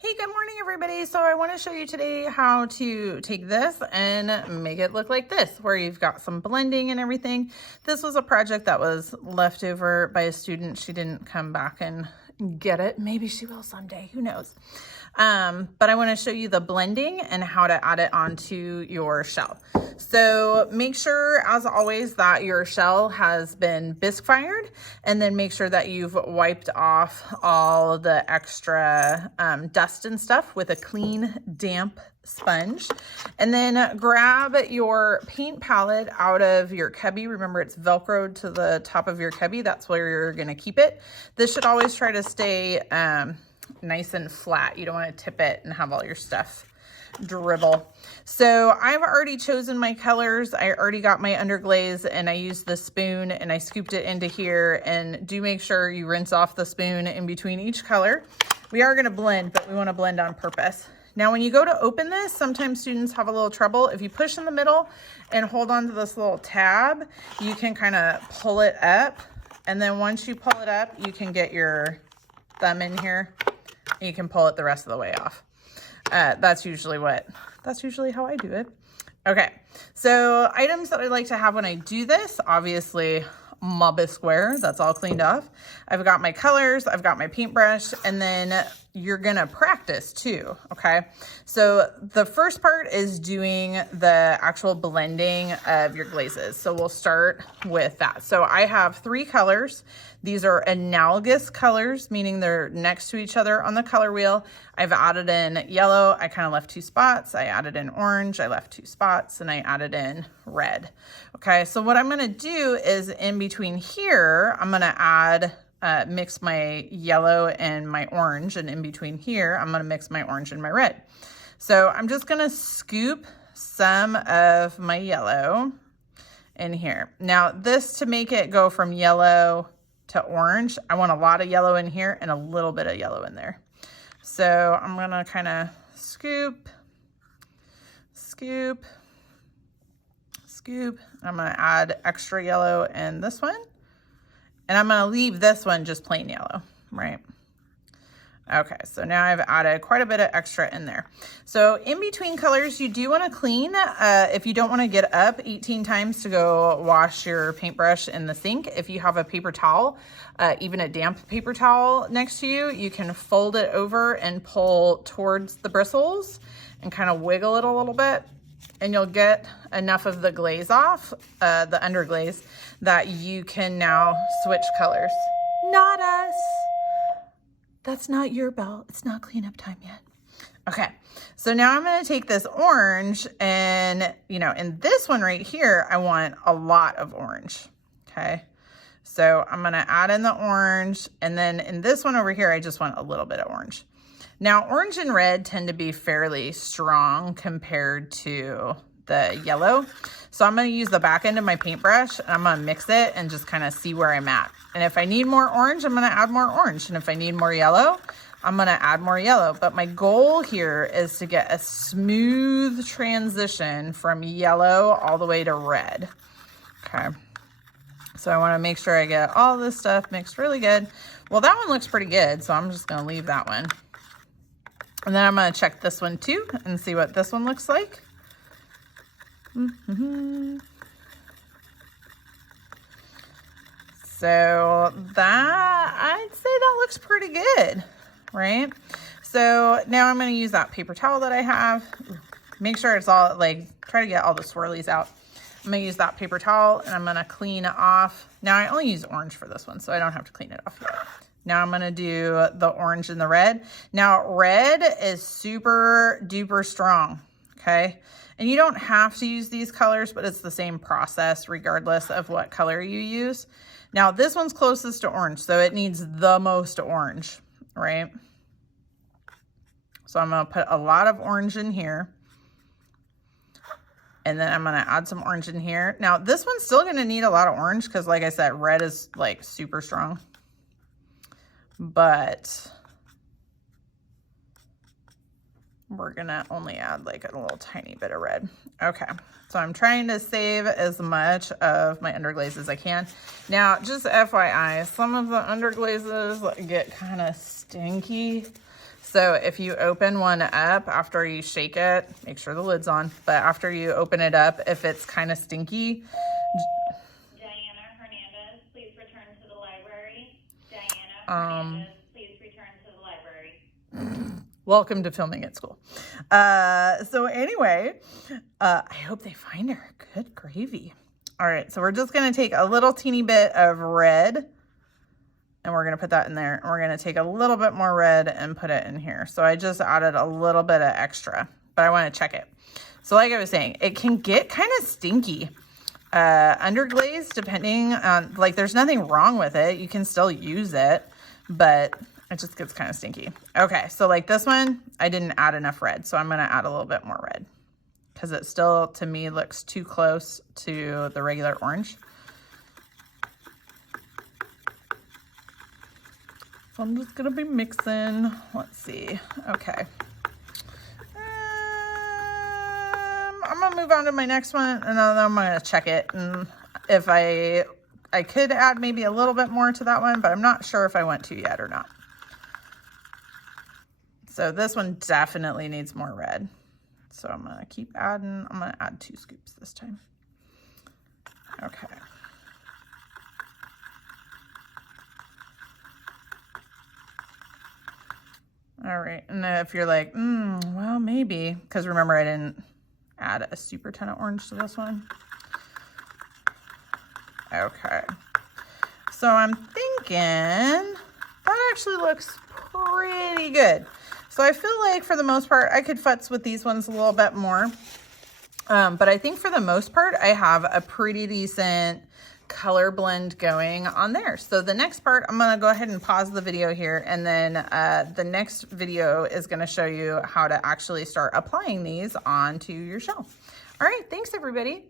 Hey, good morning, everybody. So I want to show you today how to take this and make it look like this, where you've got some blending and everything. This was a project that was left over by a student. She didn't come back and get it. Maybe she will someday, who knows? But I want to show you the blending and how to add it onto your shell. So make sure, as always, that your shell has been bisque fired, and then make sure that you've wiped off all the extra dust and stuff with a clean, damp sponge. And then grab your paint palette out of your cubby. Remember, it's Velcroed to the top of your cubby. That's where you're going to keep it. This should always try to stay nice and flat. You don't want to tip it and have all your stuff dribble. So I've already chosen my colors. I already got my underglaze, and I used the spoon and I scooped it into here. And do make sure you rinse off the spoon in between each color. We are going to blend, but we want to blend on purpose. Now, when you go to open this, sometimes students have a little trouble. If you push in the middle and hold on to this little tab, you can kind of pull it up. And then once you pull it up, you can get your thumb in here. You can pull it the rest of the way off. That's usually how I do it. Okay, so items that I like to have when I do this, obviously my bisque square, that's all cleaned off. I've got my colors, I've got my paintbrush, and then you're gonna practice too, okay? So the first part is doing the actual blending of your glazes. So we'll start with that. So I have 3 colors. These are analogous colors, meaning they're next to each other on the color wheel. I've added in yellow, I kind of left 2 spots. I added in orange, I left 2 spots, and I added in red. Okay, so what I'm gonna do is in between here, I'm gonna add, mix my yellow and my orange, and in between here, I'm gonna mix my orange and my red. So I'm just gonna scoop some of my yellow in here. Now this, to make it go from yellow to orange, I want a lot of yellow in here and a little bit of yellow in there. So I'm gonna kind of scoop, scoop, scoop. I'm gonna add extra yellow in this one, and I'm gonna leave this one just plain yellow, right? Okay, so now I've added quite a bit of extra in there. So in between colors, you do want to clean. If you don't want to get up 18 times to go wash your paintbrush in the sink, if you have a paper towel, even a damp paper towel next to you, you can fold it over and pull towards the bristles and kind of wiggle it a little bit, and you'll get enough of the glaze off, the underglaze, that you can now switch colors. Not us. That's not your belt. It's not cleanup time yet. Okay, so now I'm gonna take this orange, and in this one right here, I want a lot of orange, okay? So I'm gonna add in the orange, and then in this one over here, I just want a little bit of orange. Now, orange and red tend to be fairly strong compared to the yellow. So I'm gonna use the back end of my paintbrush, and I'm gonna mix it and just kind of see where I'm at. And if I need more orange, I'm gonna add more orange. And if I need more yellow, I'm gonna add more yellow. But my goal here is to get a smooth transition from yellow all the way to red, okay? So I wanna make sure I get all this stuff mixed really good. Well, that one looks pretty good, so I'm just gonna leave that one. And then I'm gonna check this one too and see what this one looks like. So that, I'd say that looks pretty good, right? So now I'm going to use that paper towel that I have. Make sure it's all, try to get all the swirlies out. I'm going to use that paper towel, and I'm going to clean off. Now I only use orange for this one, so I don't have to clean it off yet. Now I'm going to do the orange and the red. Now red is super duper strong, okay? And you don't have to use these colors, but it's the same process regardless of what color you use. Now this one's closest to orange, so it needs the most orange, right? So I'm gonna put a lot of orange in here. And then I'm gonna add some orange in here. Now this one's still gonna need a lot of orange because, like I said, red is super strong. But we're gonna only add a little tiny bit of red. Okay, so I'm trying to save as much of my underglaze as I can. Now, just FYI, some of the underglazes get kind of stinky. So if you open one up after you shake it, make sure the lid's on, but after you open it up, if it's kind of stinky. Diana Hernandez, please return to the library. Diana Hernandez, please return to the library. Welcome to filming at school. So anyway, I hope they find her. Good gravy. All right, so we're just gonna take a little teeny bit of red and we're gonna put that in there. And we're gonna take a little bit more red and put it in here. So I just added a little bit of extra, but I wanna check it. So like I was saying, it can get kind of stinky. Underglaze, depending on, like, there's nothing wrong with it. You can still use it, but it just gets kind of stinky. Okay, so like this one, I didn't add enough red, so I'm gonna add a little bit more red because it still, to me, looks too close to the regular orange. So I'm just gonna be mixing. Let's see. Okay. I'm gonna move on to my next one, and then I'm gonna check it. And if I could add maybe a little bit more to that one, but I'm not sure if I want to yet or not. So this one definitely needs more red. So I'm gonna keep adding. I'm gonna add 2 scoops this time. Okay. All right, and if you're like, well, maybe, because remember I didn't add a super ton of orange to this one. Okay, so I'm thinking that actually looks pretty good. So I feel like for the most part, I could futz with these ones a little bit more. But I think for the most part, I have a pretty decent color blend going on there. So the next part, I'm gonna go ahead and pause the video here, and then the next video is gonna show you how to actually start applying these onto your shelf. All right, thanks everybody.